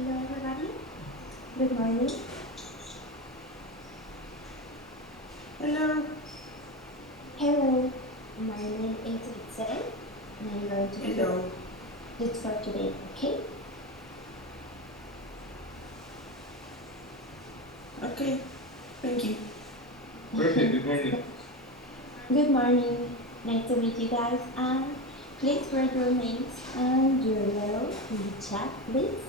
Hello, everybody. Good morning. Hello. Hello, my name is Itzel, and I'm going to be your Hello. host for today, okay? Okay. Thank you. Perfect. Good morning. Good morning. Nice to meet you guys. And please write your names and your level in the chat, please.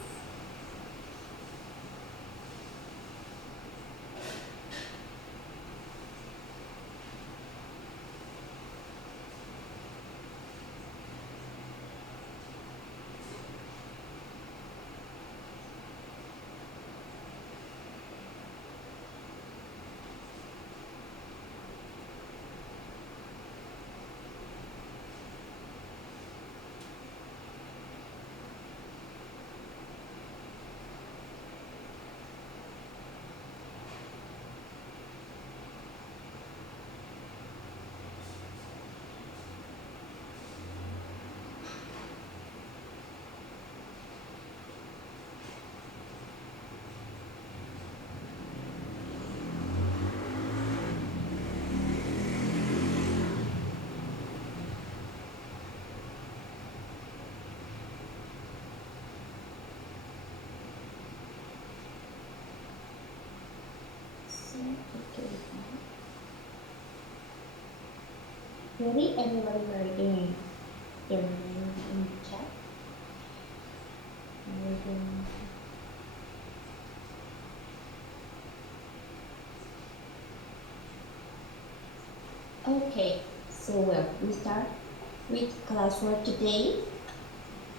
So, okay. Ready? Everybody writing their name in the chat. Writing. Okay, so we start with class for today.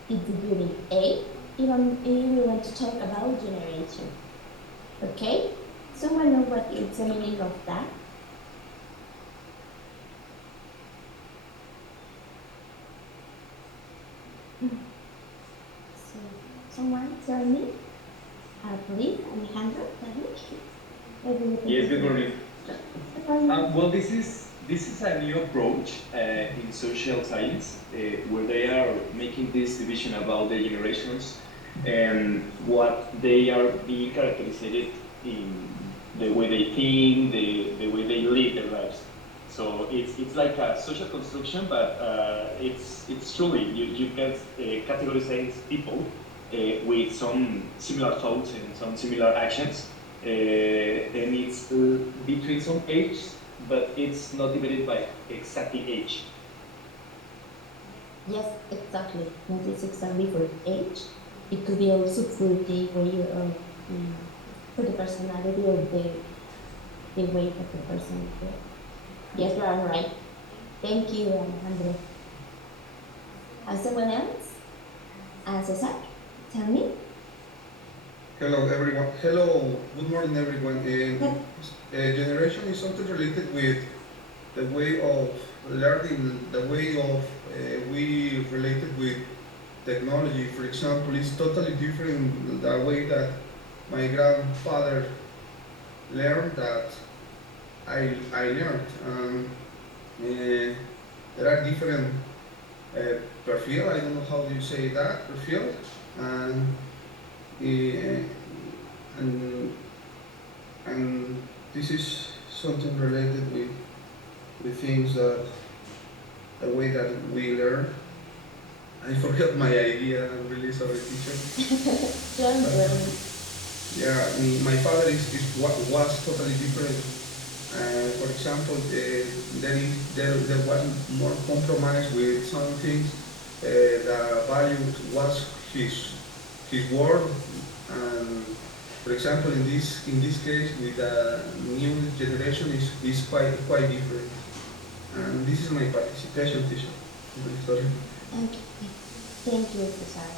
It's unit A. Even we want to talk about generation. Okay? Someone know what is the meaning of that? So, someone tell me? Please, Alejandro, tell me. What do you think? Yes. Good morning. Good morning. Well, this is a new approach in social science where they are making this division about the generations and what they are being characterized in the way they think, the way they live their lives. So it's like a social construction, but it's truly you can categorize people with some similar thoughts and some similar actions, and it's between some age, but it's not divided by exactly age. Yes, exactly. Not it's exactly for age. It could be also for the way of for the personality of the way that the person is. Yes, you are right. Thank you, Alejandro. Someone else? Cesar, tell me. Hello, everyone. Hello, good morning, everyone. Generation is something related with the way of learning, the way of we related with technology. For example, it's totally different the way that my grandfather learned that I learned. There are different perfil. I don't know how do you say that perfil, and uh, and and this is something related with things that the way that we learn. I forgot my idea. I'm really sorry, teacher. Don't worry. Yeah, my father was totally different. For example, there was more compromise with some things. The value was his word, and for example, in this case, with the new generation is quite different. And this is my participation, teacher. Sorry. Okay. Thank you, Cesar.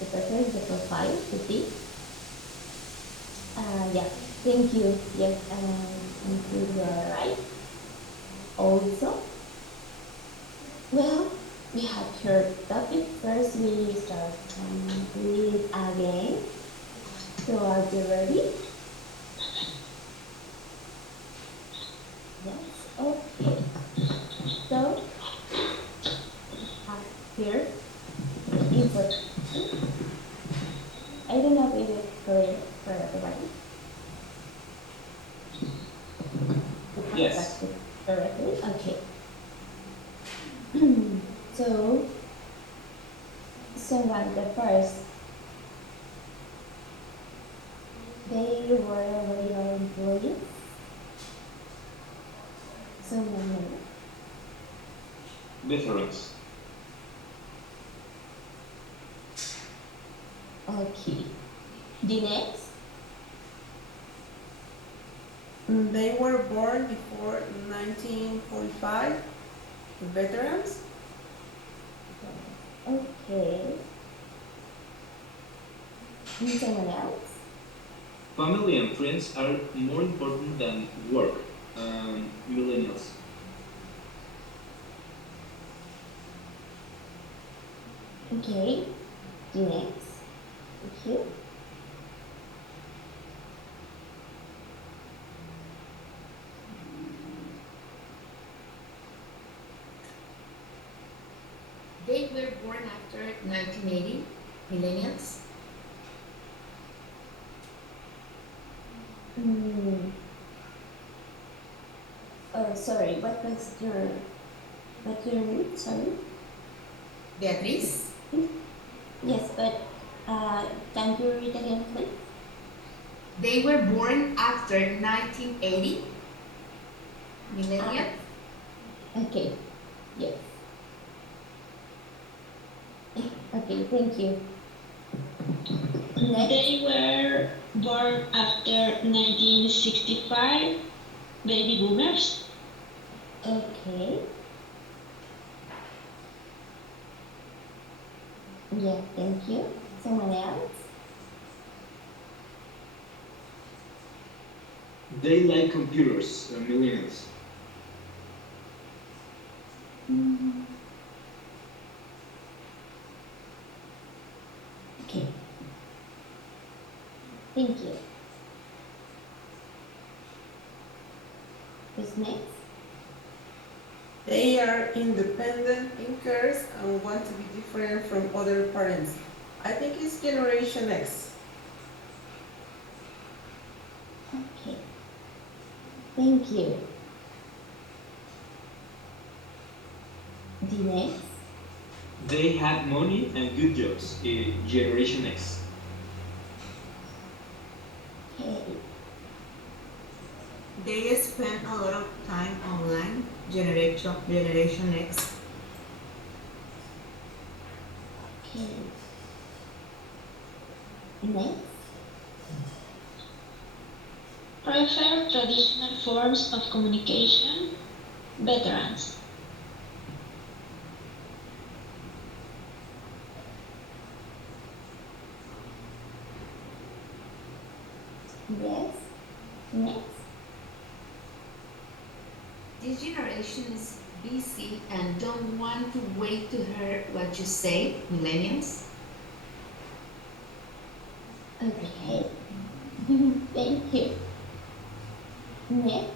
The person, the profile to be. Yeah. Thank you. Yes, I think you are right. Also, well, we have heard topic. First, we start with again. So, are you ready? Yes. Okay. So, we have here the introduction. Yes. constructed correctly? Okay. So, someone, the first, they were regular employees. Someone else. Veterans. Okay. The next? They were born before 1945. Veterans. Okay. And someone else? Family and friends are more important than work. Millennials. Okay. The next? Thank you. They were born after 1980, millennials. Mm. Oh, sorry. What was your name? Sorry. Beatriz. Yes, but can you read again, please? They were born after 1980, millennials. Okay. Yes. Okay. Thank you. Next. They were born after 1965, baby boomers. Okay. Yeah. Thank you. Someone else? They like computers. Millennials. Mm. Okay. Thank you. Who's next? They are independent thinkers and want to be different from other parents. I think it's Generation X. Okay. Thank you. The next? They had money and good jobs. Generation X. Okay. They spend a lot of time online. Generation X. Okay. Next? Prefer traditional forms of communication, veterans. Yes. Next? This generation is busy and don't want to wait to hear what you say, millennials. Okay. Thank you. Next?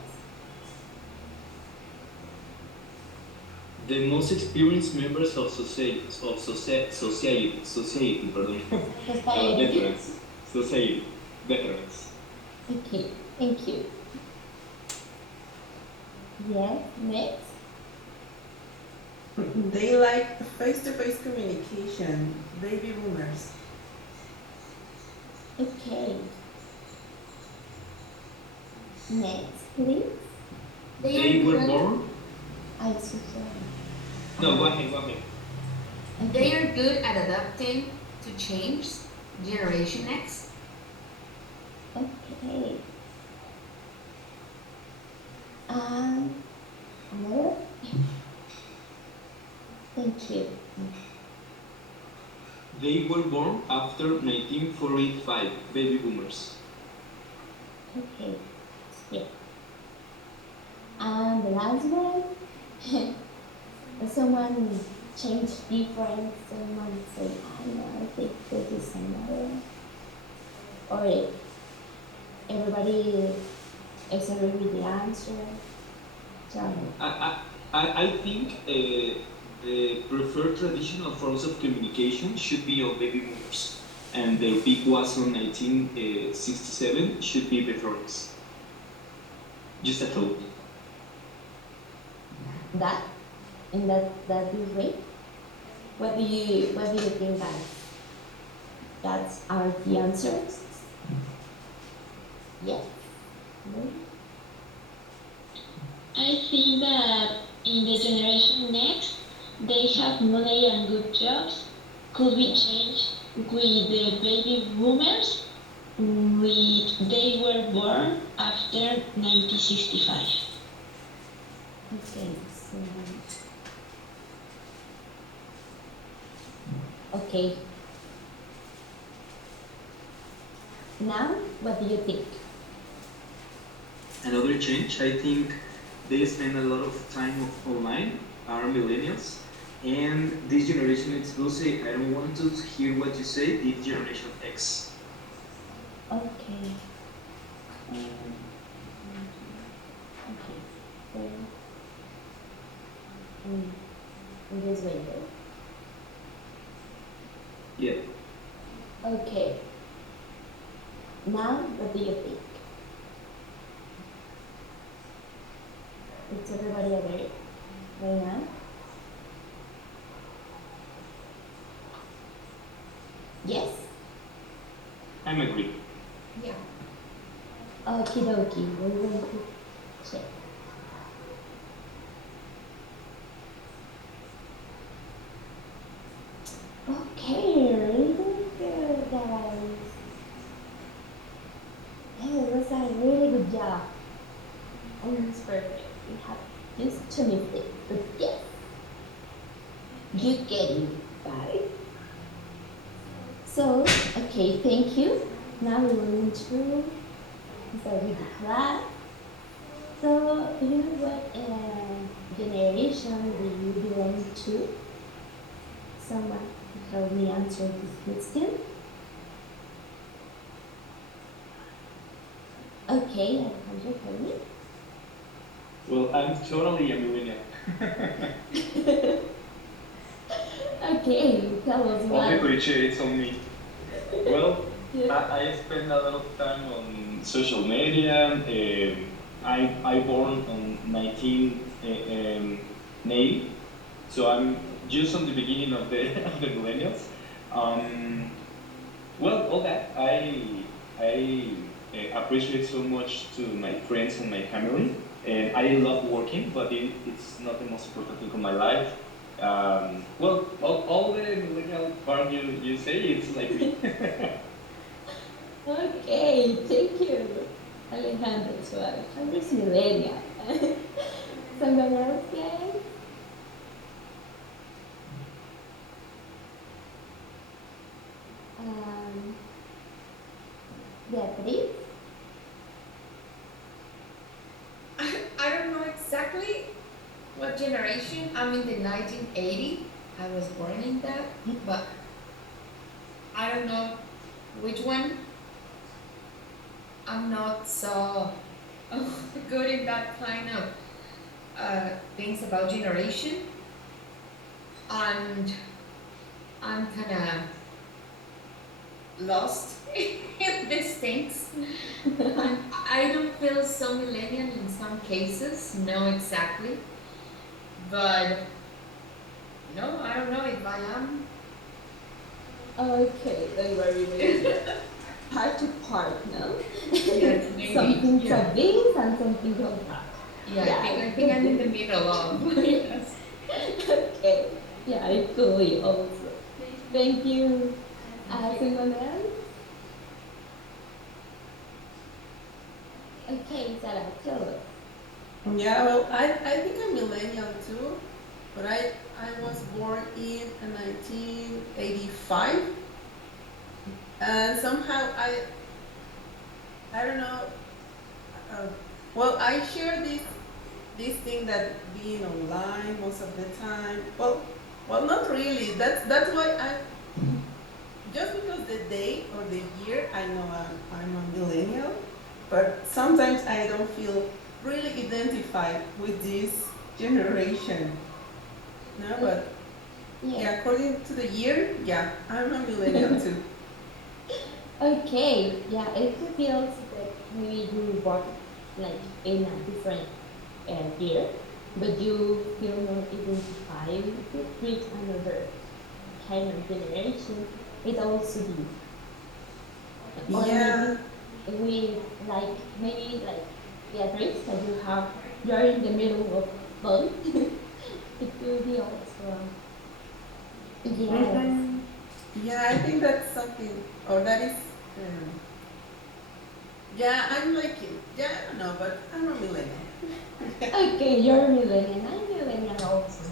The most experienced members of society, pardon. Society. Veterans. Society. Veterans. Okay. Thank you. Yes. Next? They like face-to-face communication. Baby boomers. Okay. Next, please. They were born. I'm so sorry. No, go ahead. They are good at adapting to change, Generation X. Okay. Another? Thank you. They were born after 1945, baby boomers. Okay. Yeah. And the last one, someone changed different, someone said, I know, I think this is another. Or everybody is agree with the answer. So, I think the preferred traditional forms of communication should be of baby boomers, and the peak was on 1967 should be veterans. Just a thought. that in that this way? What do you think, guys? That's are the answers? Yes. No? I think that in the generation next, they have money and good jobs. Could be changed with the baby boomers, with they were born after 1965. Okay, so okay. Now, what do you think? Another change, I think they spend a lot of time online, are millennials, and this generation is will say, I don't want to hear what you say, this generation X. Okay. Okay. So, in this way, Yeah. okay. Now, what do you think? Is everybody agree right now? Yes? I'm agree. Yeah. Okie dokie. We're going to check. Okay, really good, guys. Hey, it was a really good job. Almost perfect. We have just 2 mistakes, but yes, you get it, right? So, okay, thank you. Now we're going to start with the class. So, do you know what generation do you belong to? Someone help me answer this question. Okay, Alejandro, tell me. Well, I'm totally a millennial. Okay, tell us All the why. cliches on me. Well, Yeah. I spend a lot of time on social media. I born on 1990, so I'm just on the beginning of the of the millennials. Um, well, all that I appreciate so much to my friends and my family, and I love working, but it's not the most important thing in my life. Well, all the millennial part you say, it's like me. Okay, thank you, Alejandro. So Alejandro's millennial. Someone else, guys? Um, Beatriz? I don't know exactly what generation. I'm in the 1980. I was born in that, but I don't know which one. I'm not so good in that kind of things about generation, and I'm kind of lost in these things. And I don't feel so millennial in some cases, no, exactly. But no, I don't know if I am. Okay, don't worry, maybe part to part, no? Yes, maybe. Some things Yeah. are this and some things are that. Yeah, I think I'm in the middle of. Yes. Okay, yeah, I feel you also. Thank you. Someone else? Okay, Sarah, tell us. Yeah, well, I think I'm millennial too, but I was born in 1985, and somehow I don't know. Uh, well, I share this thing that being online most of the time. Well, not really. That's why I just because the day or the year I know I'm a millennial, but sometimes I don't feel really identified with this generation. No, but yeah, according to the year, yeah, I'm a millennial too. Okay, yeah, it could be also that maybe you were born like in a different year. but you feel more identified with another kind of generation. It also be, or Yeah, maybe with like maybe like Beatrice that you are in the middle of both. It could be also yes. hmm, yeah, I think that's something, or that is, um, yeah, I'm like, yeah, I don't know, but I'm a millennial. Okay, you're a millennial. I'm millennial also.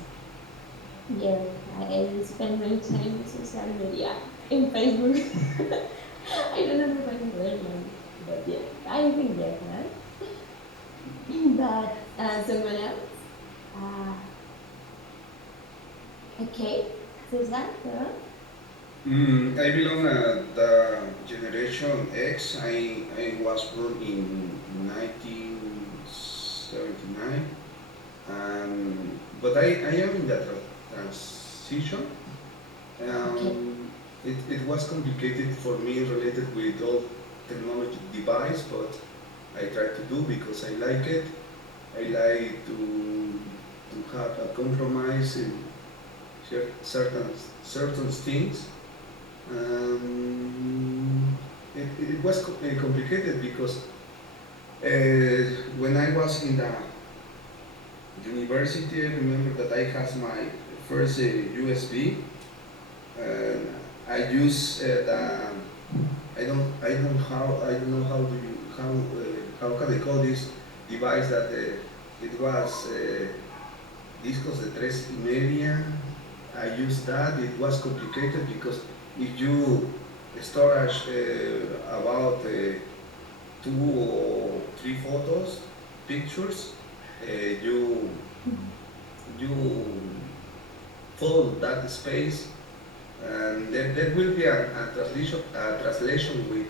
Yeah, I spend my time in social media in Facebook. I don't know if I'm millennial, but yeah, I think yes, man. But someone else? Uh, okay, Susan, go I belong the generation X. I was born in 1979, but I am in the transition. Okay. It was complicated for me related with all technology device, but I try to do because I like it. I like to have a compromise in certain things. Um, it was complicated because when I was in the university, I remember that I had my first USB, and I use the I don't know how can I call this device that it was discos de tres y media. I used that. It was complicated because if you storage about two or three photos, pictures, you you follow that space, and there will be a translation with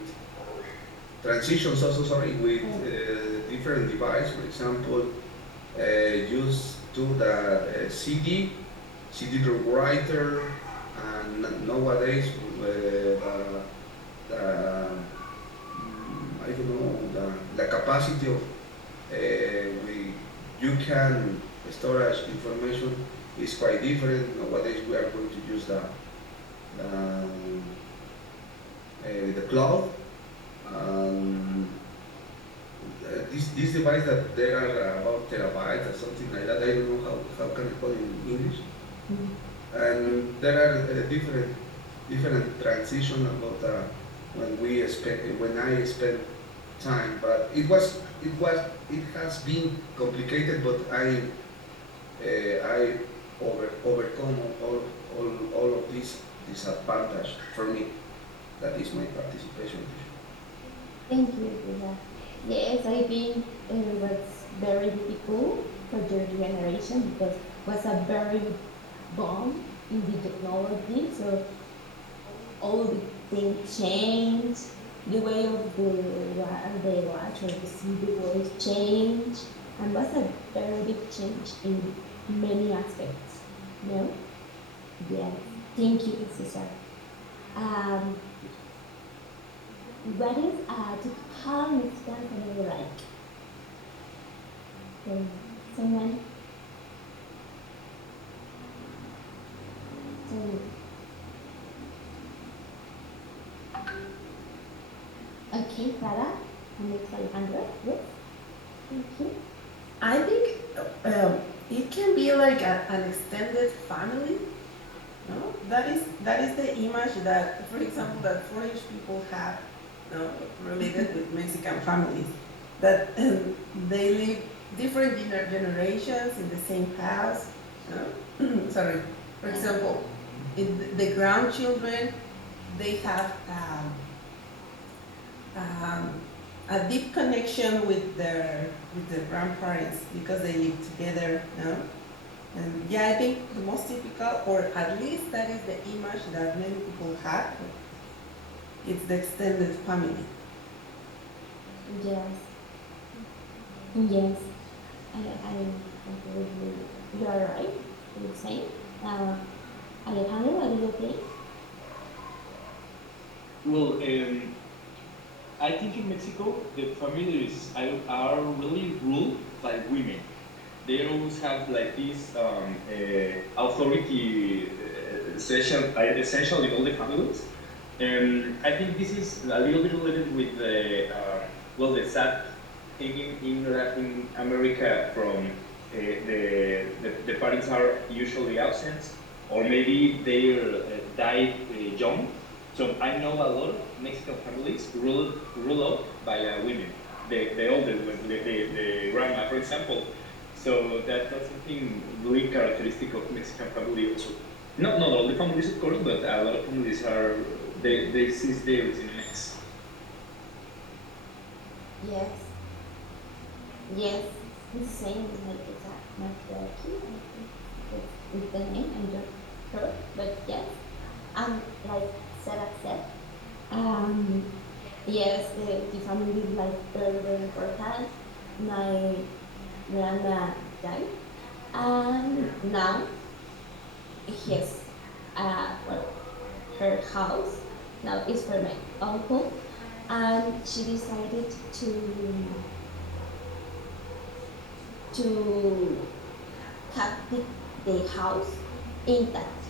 transitions also sorry with different device. For example, use to the CD writer, and nowadays the I don't know the capacity of you can storage information is quite different. Nowadays we are going to use the cloud. Um, this device that there are about terabytes or something like that. I don't know how can I call it in English. And there are different transition about when I spend time. But it has been complicated, but I overcome all of this disadvantage for me. That is my participation. Thank you for that. Yes, I think it was very difficult for your generation because it was a very bomb in the technology. So all the things changed. The way of the watch or the CD was changed, and was a very big change in many aspects. No? Yes. Thank you, Cesar. Um, what is typical Mexican family like? So, someone, so, okay, Clara, and Alejandra, yes, thank you. I think it can be like an extended family. No, that is the image that, for example, that French people have, related with Mexican families. That they live different generations in the same house. Sorry. For example, the grandchildren, they have um, a deep connection with their grandparents because they live together. No? And yeah, I think the most typical, or at least that is the image that many people have, it's the extended family. Yes, yes, I agree with you. You are right, I would say. Uh, Alejandro, are you okay? Well, I think in Mexico the families are really ruled by women. they always have like this authority essential in all the families. And I think this is a little bit related with the well, the sad thing in Latin America from the parents are usually absent, or maybe they died young. So I know a lot of Mexican families ruled out by women, the older women, the grandma, for example. So that's something really characteristic of Mexican family also. Not all the families, of course, but a lot of families are they seize theirs in Mex. Yes, yes, the same like it's a matriarchy. I think is the name. I'm not sure, but yes, and like Sarah said, um, yes, the family is like very very important. My grandma died, and now his well, her house now is for my uncle, and she decided to have the house intact.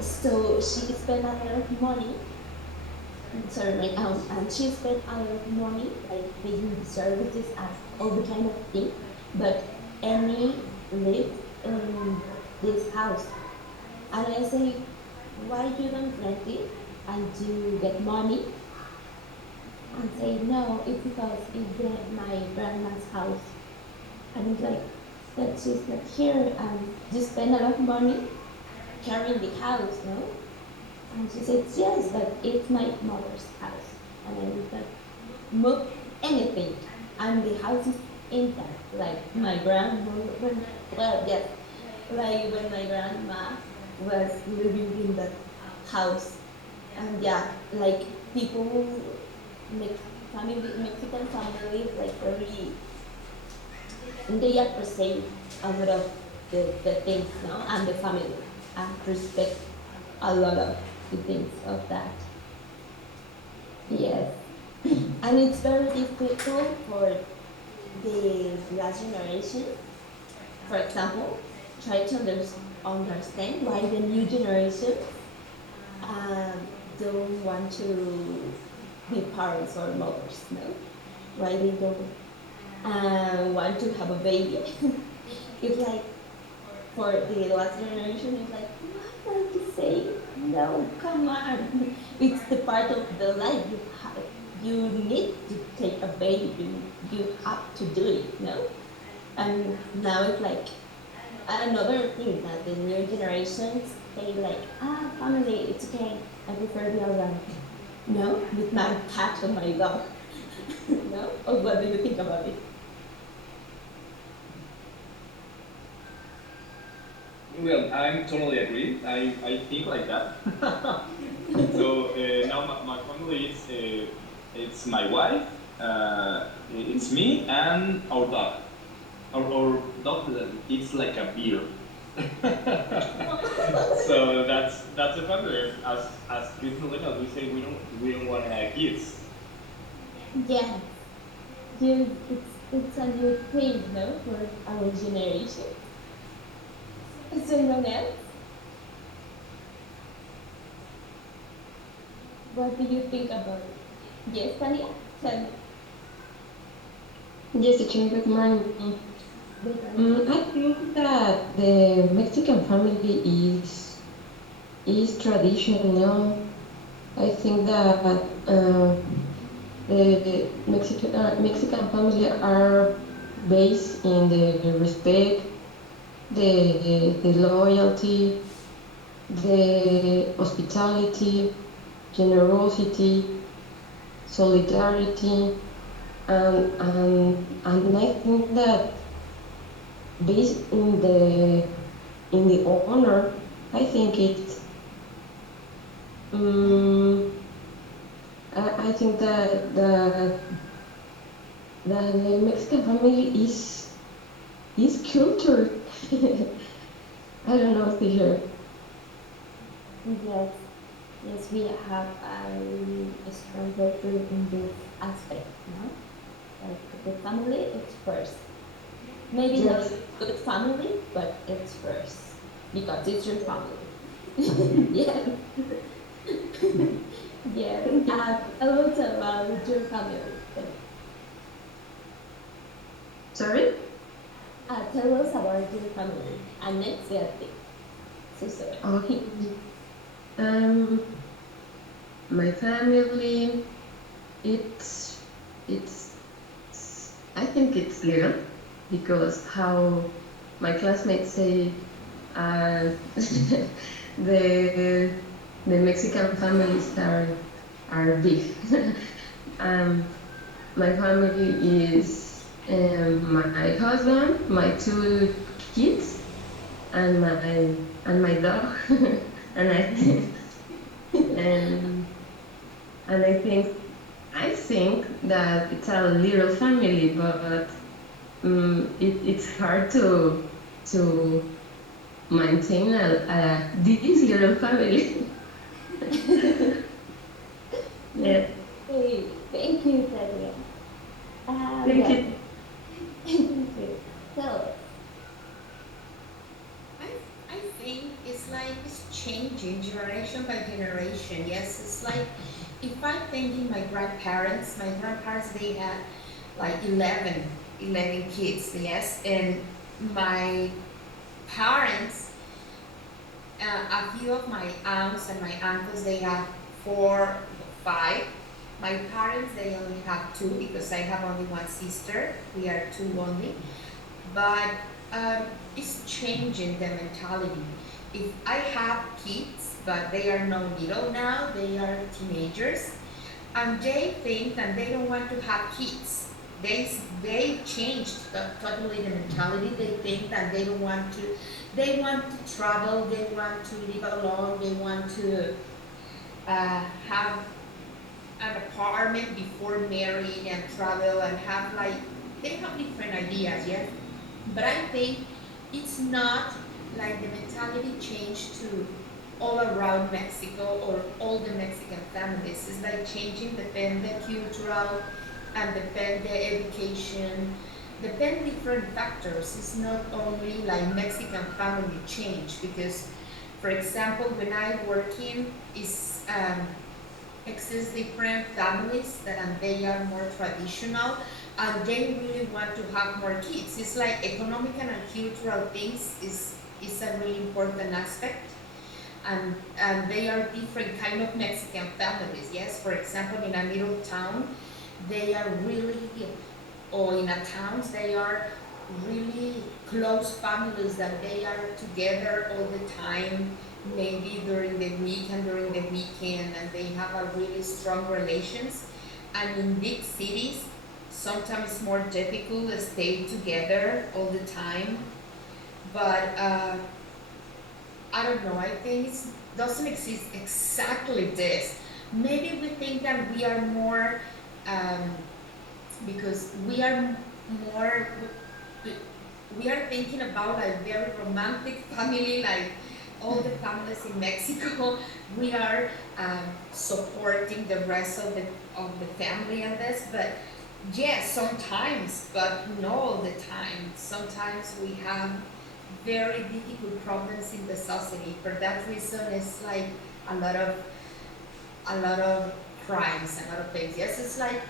So she spent a lot of money. Sorry, my aunt, and she spent a lot of money like paying the services and all the kind of thing. But Annie lived in this house, and I say, why you don't rent it and you get money? And say no, it's because it's my grandma's house. And it's like that she's not here and you spend a lot of money carrying the house, no? And she said, yes, but it's my mother's house. And I was like, move anything. And the house is intact. Like my grandma, well, yes, like when my grandma was living in that house. And yeah, like people, Mexican families, like very, they appreciate a lot of the things, no? And the family, and respect a lot of the things of that. Yes. And it's very difficult for the last generation, for example, try to understand why the new generation um, don't want to be parents or mothers, no? Why they don't want to have a baby. It's like for the last generation, it's like, what are you saying? No, come on. It's the part of the life you need to take a baby. You have to do it, no? And now it's like another thing that the new generations say like, family, it's okay. I prefer the alone. No, with my cat or my dog. No? Or what do you think about it? Well, I'm totally agree. I think like that. So now my family is it's my wife, it's me, and our dog. Our dog it's like a beer. So that's the family. As kids millennials, we say we don't want to have kids. Yeah, yeah, it's a new thing, no, for our generation. Someone else, what do you think about it? Yes, Tania, tell me. Yes, teacher, good morning. Good. I think that the Mexican family is traditional. I think that the Mexican family are based in the respect, the loyalty, the hospitality, generosity, solidarity, and I think that based in the honor, I think it um, I think that the Mexican family is culture. I don't know, teacher. Yes, yes, we have a strong virtue in this aspect, no? Like the family is first. Maybe not Yes. a good family, but it's first because it's your family. Yeah. Yeah. A lot about your family. Sorry? Tell us about your family. And next, yeah, so sorry. Okay. Um, my family, it's, it's, I think it's little because how my classmates say uh, the the Mexican families are big. um, my family is my husband, my two kids, and my dog, and and and I think that it's a little family, but it's hard to maintain a this little family. Yeah, Hey, thank you, Celia. thank Well, you. thank you. Tell us. I think it's like it's changing generation by generation. Yes, it's like if I think in my grandparents they had like 11 kids, yes, and my parents, a few of my aunts and my uncles, they have 4, 5. My parents, they only have 2 because I have only one sister. We are 2 only. But it's changing the mentality. If I have kids, but they are no little now, they are teenagers, and they think that they don't want to have kids. They changed totally the mentality. They think that they want to travel, they want to live alone, they want to have an apartment before marrying and travel and have like, they have different ideas, yes. But I think it's not like the mentality changed to all around Mexico or all the Mexican families. It's like changing depend the cultural and depend the education, depend different factors. It's not only like Mexican family change because, for example, when I work in is exist different families that and they are more traditional and they really want to have more kids. It's like economic and cultural things is a really important aspect. And they are different kind of Mexican families. Yes, for example, in a little town, they are really, or in a towns, they are really close families that they are together all the time, maybe during the week and during the weekend, and they have a really strong relations. And in big cities, sometimes it's more difficult to stay together all the time. But I don't know. I think it doesn't exist exactly this. Maybe we think that we are more because we are more. We are thinking about a very romantic family, like all the families in Mexico. We are supporting the rest of the family and this, but yes, sometimes, but not all the time. Sometimes we have very difficult problems in the society. For that reason, it's like a lot of a lot of crimes, a lot of things. Yes, it's like,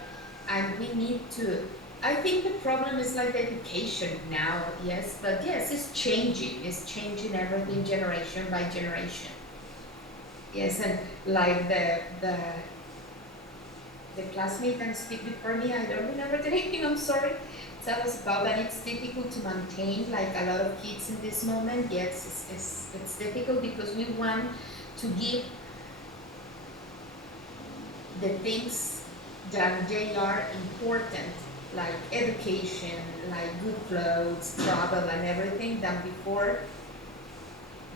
and we need to. I think the problem is like the education now. Yes, but yes, it's changing. It's changing everything generation by generation. Yes, and like the classmate that speak before me, I don't remember the name. I'm sorry. Tell us about that. It's difficult to maintain like a lot of kids in this moment. Yes, it's difficult because we want to give the things that they are important, like education, like good clothes, travel, and everything. Than before,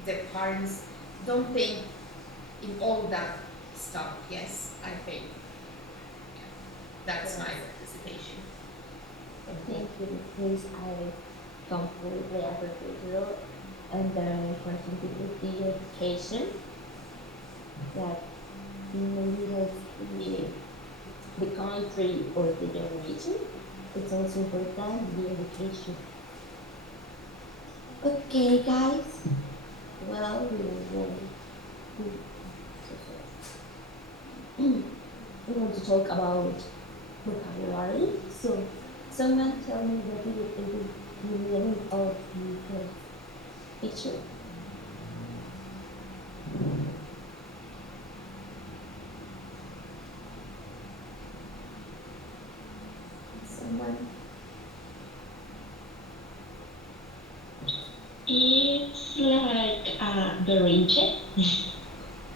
the parents don't think in all that stuff. Yes, I think that's my participation. Thank you, because I completely agree with you. And the important thing with the education that maybe the country or the generation, it's also important the education Okay, guys. Well, we want to talk about vocabulary. So, someone tell me what do you think is the meaning of the first picture? Someone? It's like a berrinche.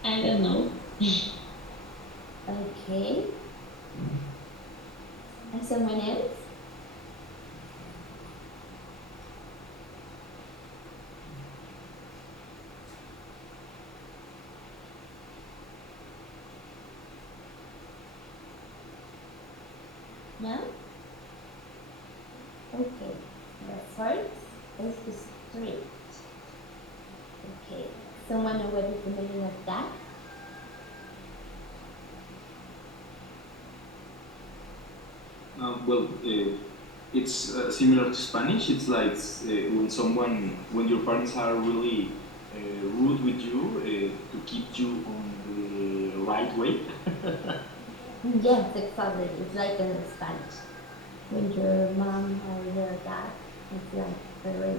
I don't know. Okay. And someone else? No? Okay. The first is the street. Okay. Someone know what is the meaning of that? Well, it's similar to Spanish. It's like when your parents are really rude with you to keep you on the right way. Yes, exactly. It's like in Spanish. When your mom or your dad is like very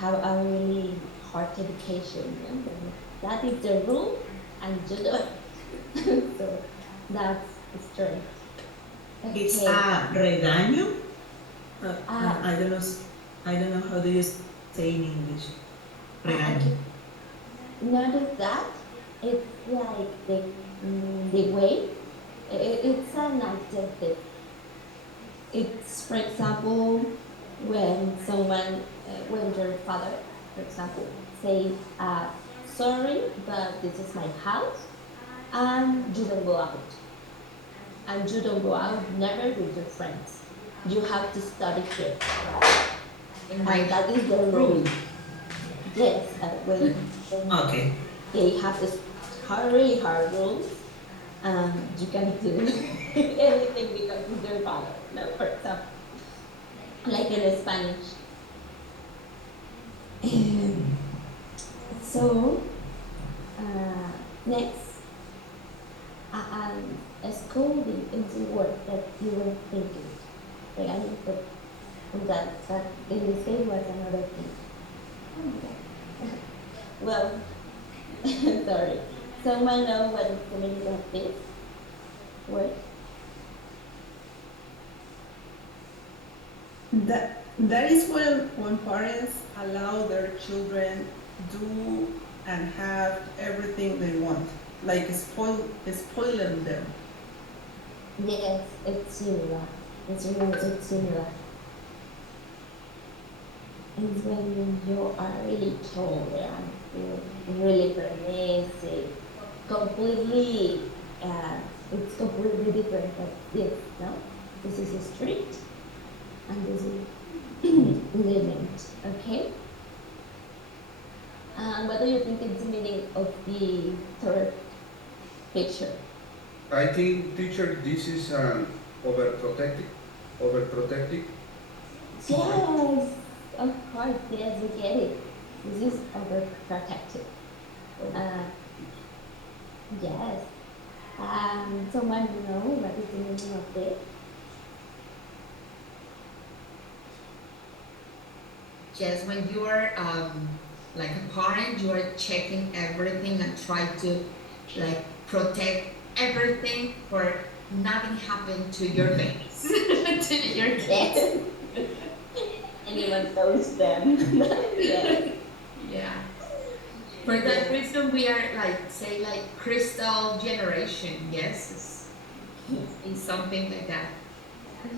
have a really hard education. And that is the rule, and you do it. So that's strength. It's Okay. a regaño. Ah, I don't know. I don't know how do you say in English. Regaño. okay. Notice that it's like the way it's an adjective. It's, for example, when someone, when your father, for example, say, sorry, but this is my house, and you don't go out. And you don't go out never with your friends. You have to study here. In my And that is the rule. Yes, when Okay. they have this really hard rules, you can do anything because it's your father. No, for example, like in Spanish. So, next, scolding is the word that you were thinking. Like I need to that in this case was another thing. Oh my God. Well, sorry. Someone know what is the meaning of this word? That is when parents allow their children do and have everything they want, like spoiling them. Yes, it's similar. It's similar. It's when you are really tolerant, you're really permissive, completely, it's completely different from this, no? This is strict and this is lenient, okay? What do you think is the meaning of the third picture? I think, teacher, this is overprotective. Overprotective. Yes, of course, yes, we get it. This is overprotective. Uh, yes. Someone know what is the meaning of this? Yes, when you are like a parent, you are checking everything and try to like protect everything for nothing happen to your babies, to your kids. Yes. Anyone knows them. Yes. Yeah. For that reason, we are like say like crystal generation. Yes, it's something like that.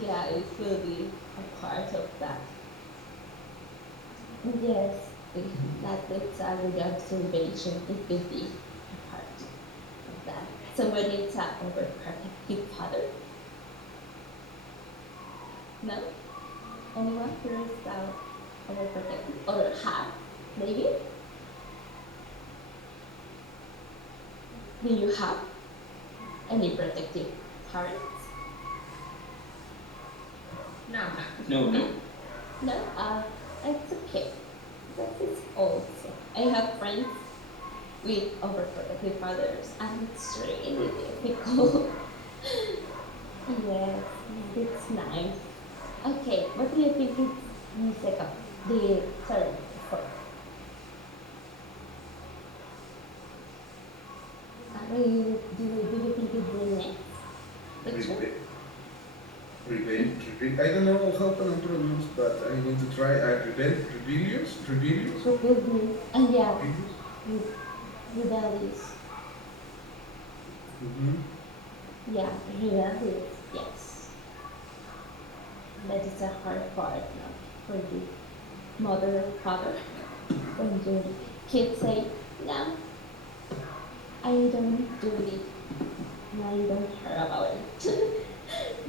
Yeah, it will be a part of that. Yes, that's a good observation. It could be a part of that. Someone needs an overprotective father. No? Anyone who is overprotective or have maybe? Do you have any protective parents? No, No, no. No? It's okay. That is also. I have friends with overprotective fathers, and it's really difficult. Yes, it's nice. Okay, what do you think is the second, the third, fourth? Do you think it's the next picture? I don't know how can I pronounce, but I'm going to try. Rebellious. Rebellious. And yeah, rebellious. Mm-hmm. Yeah, rebellious. Yes. That is a hard part now for the mother or father when your kids say, no, I don't do it. And I don't care about it.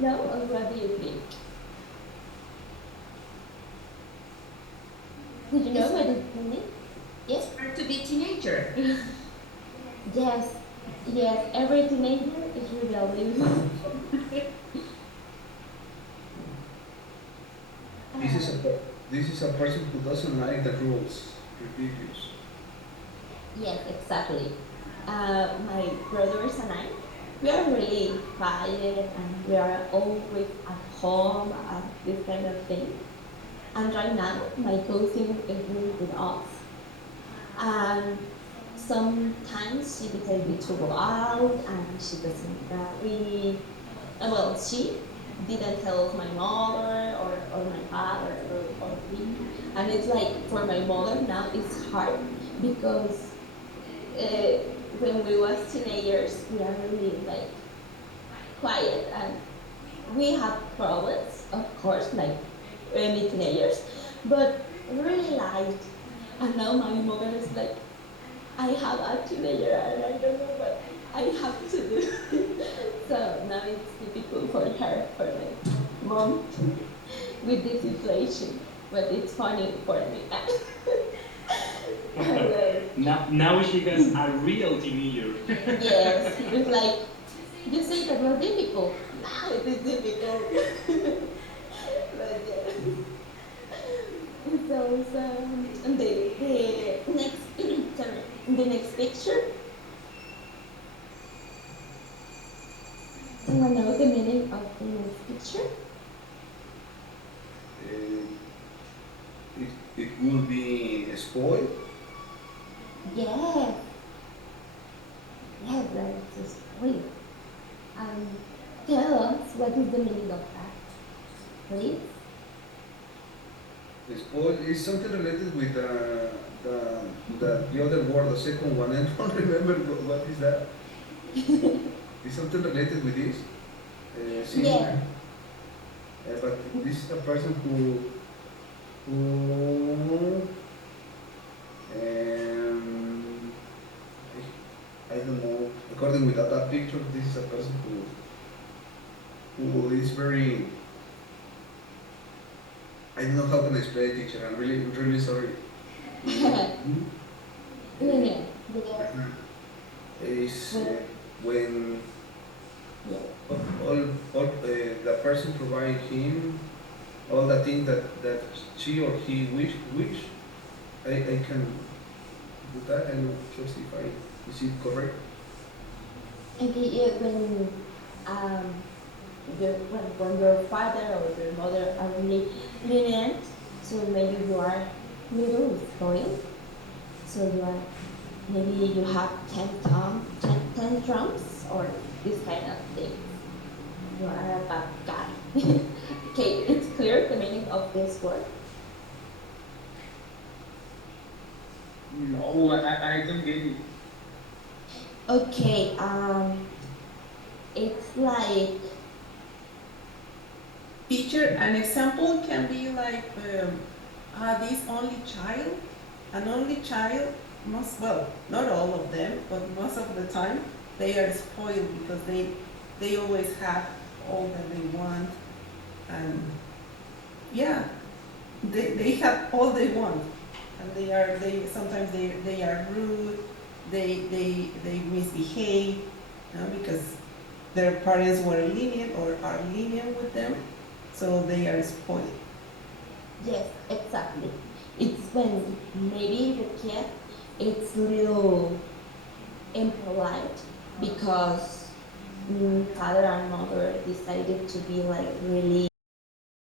No, or what do you think? Did you know what it means? Yes? Hard to be teenager. Yes. Yes, every teenager is rebellious. This is a person who doesn't like the rules. Rebellious. Yes, exactly. My brothers and I, we are really quiet and we are always at home and this kind of thing. And right now, my cousin is really with us. And sometimes she decided to go out and she doesn't really, well, she didn't tell my mother or my father or me. And it's like for my mother now it's hard because uh, when we was teenagers, we are really like quiet and we have problems, of course, like any teenagers, but really light. And now my mother is like, I have a teenager and I don't know what I have to do. So now it's difficult for her, for my mom, with this inflation, but it's funny for me. Hello. Now she has a real teenager. Yes, it's like, you say that was difficult. Now it is difficult. But yeah. So the next, sorry, the next picture. Someone know the meaning of the next picture? Uh, it will be spoiled. Yeah. Yeah, that is great. Tell us what is the meaning of that, please? Spoiled is something related with the other word, the second one. I don't remember what is that. Is something related with this? Yeah. But this is a person who I don't know. According with that picture, this is a person who is very. I don't know how can I explain it, teacher. I'm really sorry. Mhm. Yeah. Is when Yeah. all the person provide him all the things that she or he wish. I can do that. I know just if I is it correct. Okay, yeah, um when your father or your mother are really lenient, so maybe you are little spoiled, so you are maybe you have 10 tantrums or this kind of thing. You are a bad guy. Okay, it's clear the meaning of this word. No, I don't get it. Okay, it's like Teacher, an example can be like this only child. An only child most, well, not all of them, but most of the time they are spoiled because they always have all that they want, and yeah, they have all they want, and they sometimes they are rude, they misbehave, you know, because their parents were lenient or are lenient with them, so they are spoiled. Yes, exactly. It's when maybe the kid it's little impolite because father and mother decided to be like really